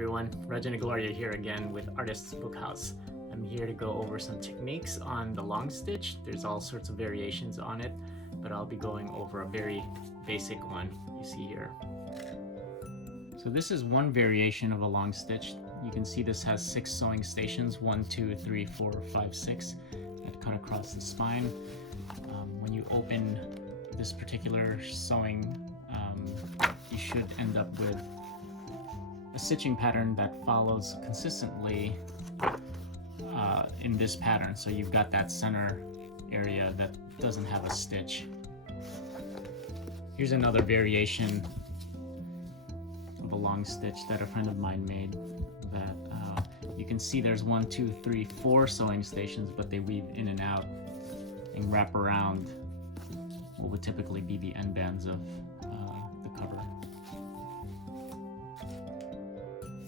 everyone, Regin Igloria here again with Artist's Bookhouse. I'm here to go over some techniques on the Longstitch. There's all sorts of variations on it, but I'll be going over a very basic one you see here. So this is one variation of a Longstitch. You can see this has 6 sewing stations, 1, 2, 3, 4, 5, 6 that cut across the spine. When you open this particular sewing, you should end up with a stitching pattern that follows consistently in this pattern. So you've got that center area that doesn't have a stitch. Here's another variation of a Longstitch that a friend of mine made that you can see there's 1, 2, 3, 4 sewing stations, but they weave in and out and wrap around what would typically be the end bands of the cover.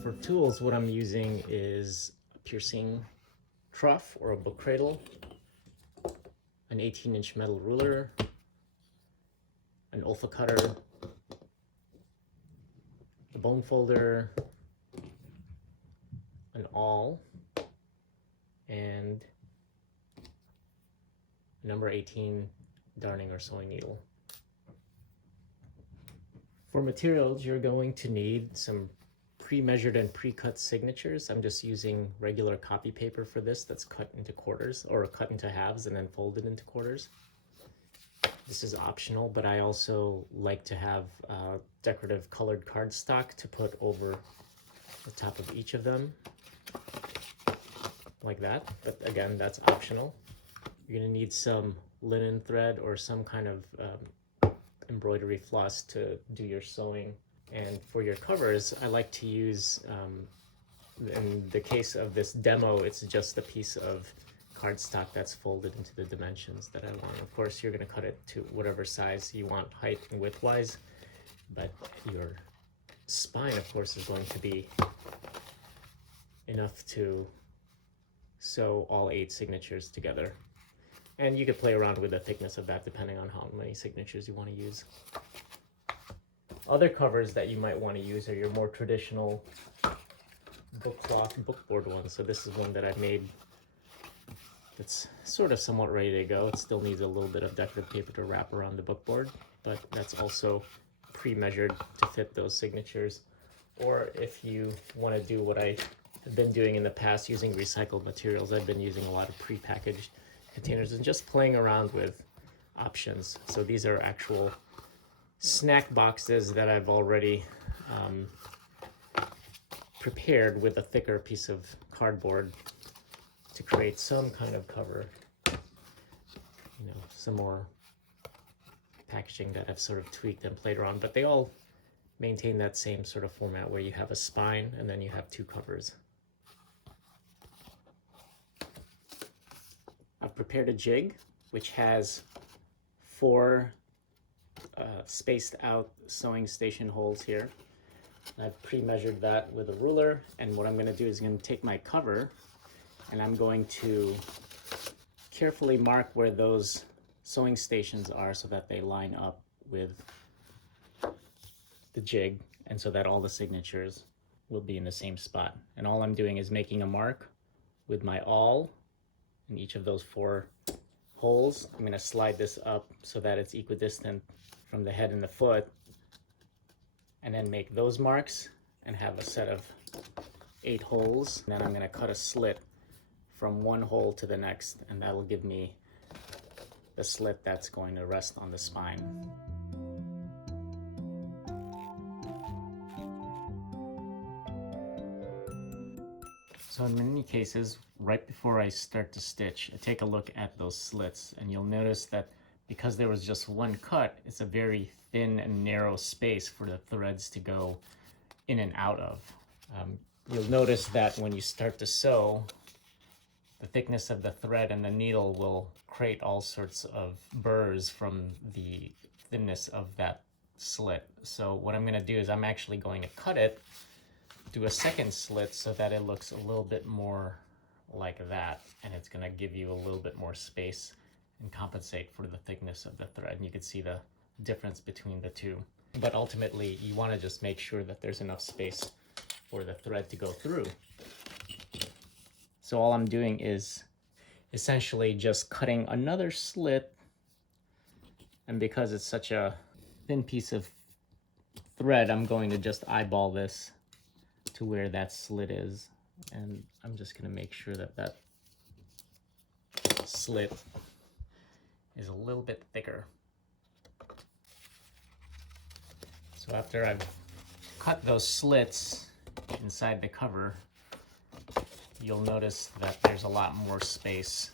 For tools, what I'm using is a piercing trough or a book cradle, an 18-inch metal ruler, an Olfa cutter, a bone folder, an awl, and a number 18 darning or sewing needle. For materials, you're going to need some pre-measured and pre-cut signatures. I'm just using regular copy paper for this that's cut into quarters or cut into halves and then folded into quarters. This is optional, but I also like to have decorative colored cardstock to put over the top of each of them, like that. But again, that's optional. You're going to need some linen thread or some kind of embroidery floss to do your sewing. And for your covers, I like to use, in the case of this demo, it's just a piece of cardstock that's folded into the dimensions that I want. Of course, you're going to cut it to whatever size you want, height and width-wise, but your spine, of course, is going to be enough to sew all 8 signatures together. And you could play around with the thickness of that depending on how many signatures you want to use. Other covers that you might want to use are your more traditional book cloth bookboard ones. So this is one that I made that's sort of somewhat ready to go. It still needs a little bit of decorative paper to wrap around the bookboard, but that's also pre-measured to fit those signatures. Or if you want to do what I have been doing in the past using recycled materials, I've been using a lot of pre-packaged containers and just playing around with options. So these are actual snack boxes that I've already prepared with a thicker piece of cardboard to create some kind of cover. You know, some more packaging that I've sort of tweaked and played around, but they all maintain that same sort of format where you have a spine and then you have 2 covers. I've prepared a jig which has 4 spaced out sewing station holes here. I've pre-measured that with a ruler, and what I'm going to do is I'm going to take my cover and I'm going to carefully mark where those sewing stations are so that they line up with the jig and so that all the signatures will be in the same spot. And all I'm doing is making a mark with my awl in each of those 4 holes. I'm going to slide this up so that it's equidistant from the head and the foot, and then make those marks and have a set of 8 holes. And then I'm going to cut a slit from one hole to the next, and that will give me the slit that's going to rest on the spine. So in many cases, right before I start to stitch, I take a look at those slits, and you'll notice that because there was just one cut, it's a very thin and narrow space for the threads to go in and out of. You'll notice that when you start to sew, the thickness of the thread and the needle will create all sorts of burrs from the thinness of that slit. So what I'm going to do is I'm actually going to cut it, do a second slit so that it looks a little bit more like that, and it's going to give you a little bit more space and compensate for the thickness of the thread. And you can see the difference between the two. But ultimately, you want to just make sure that there's enough space for the thread to go through. So all I'm doing is essentially just cutting another slit, and because it's such a thin piece of thread, I'm going to just eyeball this to where that slit is, and I'm just going to make sure that that slit is a little bit thicker. So after I've cut those slits inside the cover, you'll notice that there's a lot more space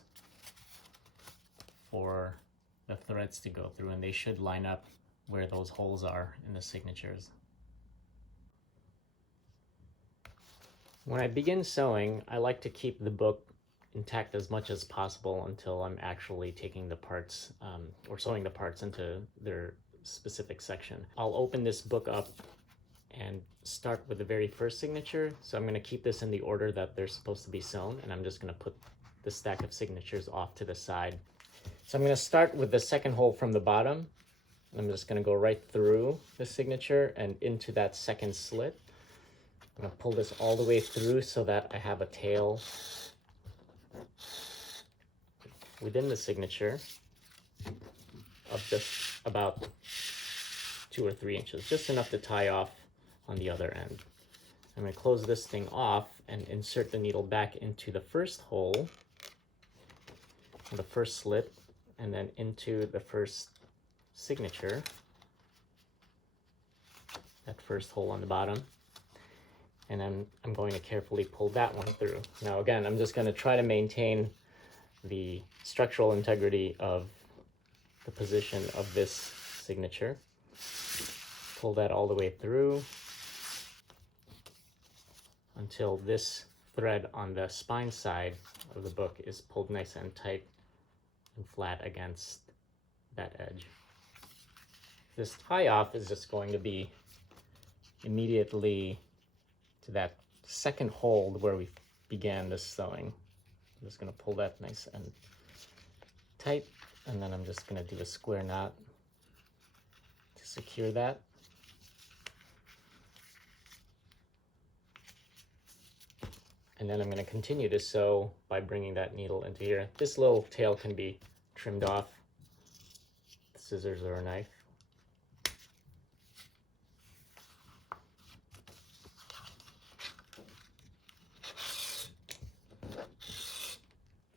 for the threads to go through, and they should line up where those holes are in the signatures. When I begin sewing, I like to keep the book intact as much as possible until I'm actually taking the parts or sewing the parts into their specific section. I'll open this book up and start with the very first signature. So I'm going to keep this in the order that they're supposed to be sewn, and I'm just going to put the stack of signatures off to the side. So I'm going to start with the second hole from the bottom. I'm just going to go right through the signature and into that second slit. I'm going to pull this all the way through so that I have a tail within the signature of just about 2 or 3 inches, just enough to tie off on the other end. I'm going to close this thing off and insert the needle back into the first hole, the first slit, and then into the first signature, that first hole on the bottom. And then I'm going to carefully pull that one through. Now again, I'm just going to try to maintain the structural integrity of the position of this signature. Pull that all the way through until this thread on the spine side of the book is pulled nice and tight and flat against that edge. This tie off is just going to be immediately to that second hold where we began this sewing. I'm just going to pull that nice and tight, and then I'm just going to do a square knot to secure that. And then I'm going to continue to sew by bringing that needle into here. This little tail can be trimmed off with scissors or a knife.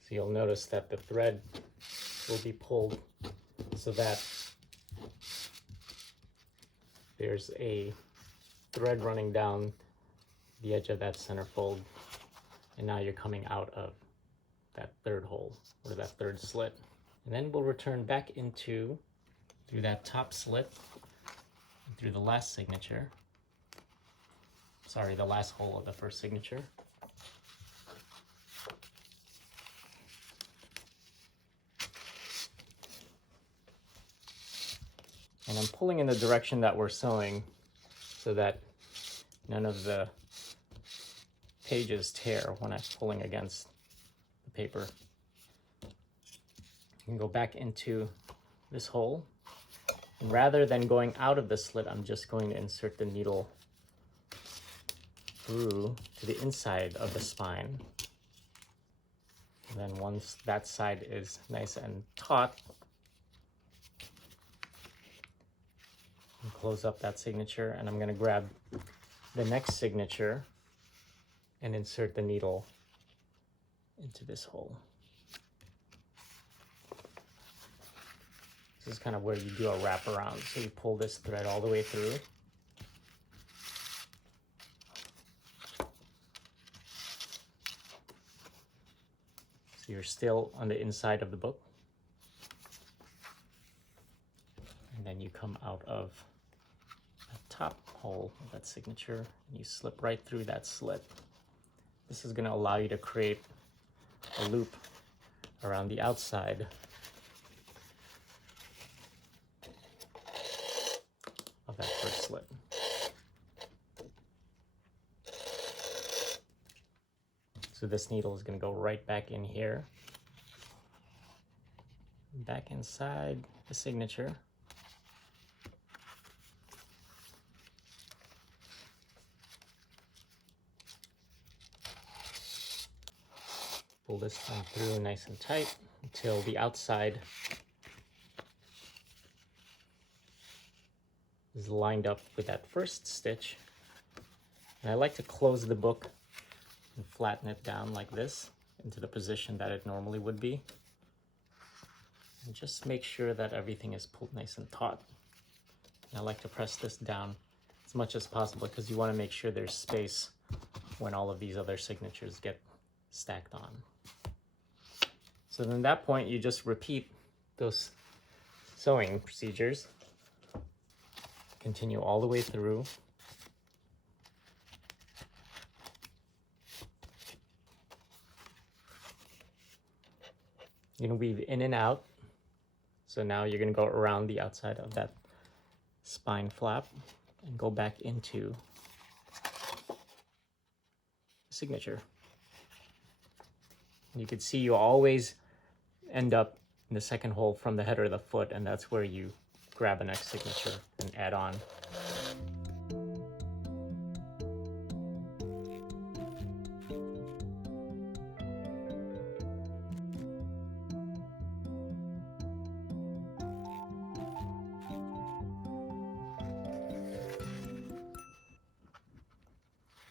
So you'll notice that the thread will be pulled so that there's a thread running down the edge of that center fold. And now you're coming out of that third hole, or that third slit. And then we'll return back into, through that top slit, and through the last signature. Sorry, the last hole of the first signature. And I'm pulling in the direction that we're sewing so that none of the pages tear when I'm pulling against the paper. You can go back into this hole, and rather than going out of the slit, I'm just going to insert the needle through to the inside of the spine. And then once that side is nice and taut, and close up that signature, and I'm going to grab the next signature and insert the needle into this hole. This is kind of where you do a wraparound. So you pull this thread all the way through. So you're still on the inside of the book. And then you come out of the top hole of that signature and you slip right through that slit. This is going to allow you to create a loop around the outside of that first slit. So this needle is going to go right back in here, back inside the signature. pull this one through nice and tight until the outside is lined up with that first stitch. And I like to close the book and flatten it down like this into the position that it normally would be. And just make sure that everything is pulled nice and taut. And I like to press this down as much as possible because you want to make sure there's space when all of these other signatures get stacked on. So then at that point, you just repeat those sewing procedures. Continue all the way through. You're going to weave in and out. So now you're going to go around the outside of that spine flap and go back into the signature. You can see you always end up in the second hole from the header of the foot, and that's where you grab the next signature and add on.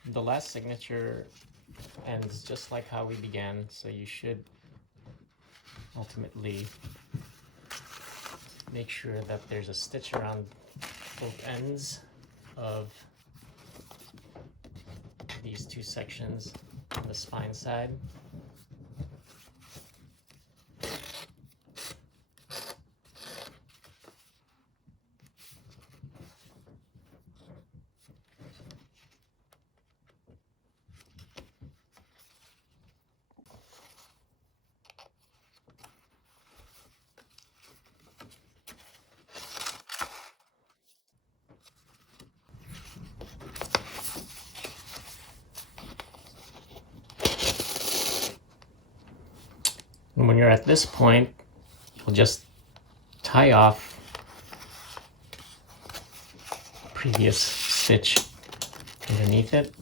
The last signature ends just like how we began, so you should ultimately make sure that there's a stitch around both ends of these two sections on the spine side. And when you're at this point, you'll just tie off the previous stitch underneath it.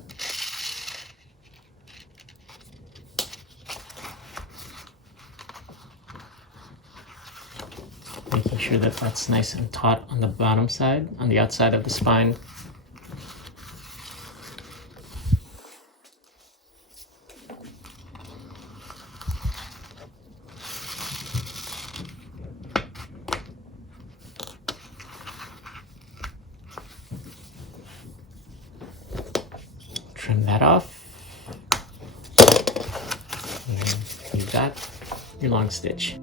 Making sure that that's nice and taut on the bottom side, on the outside of the spine. Trim that off, and you've got your long stitch.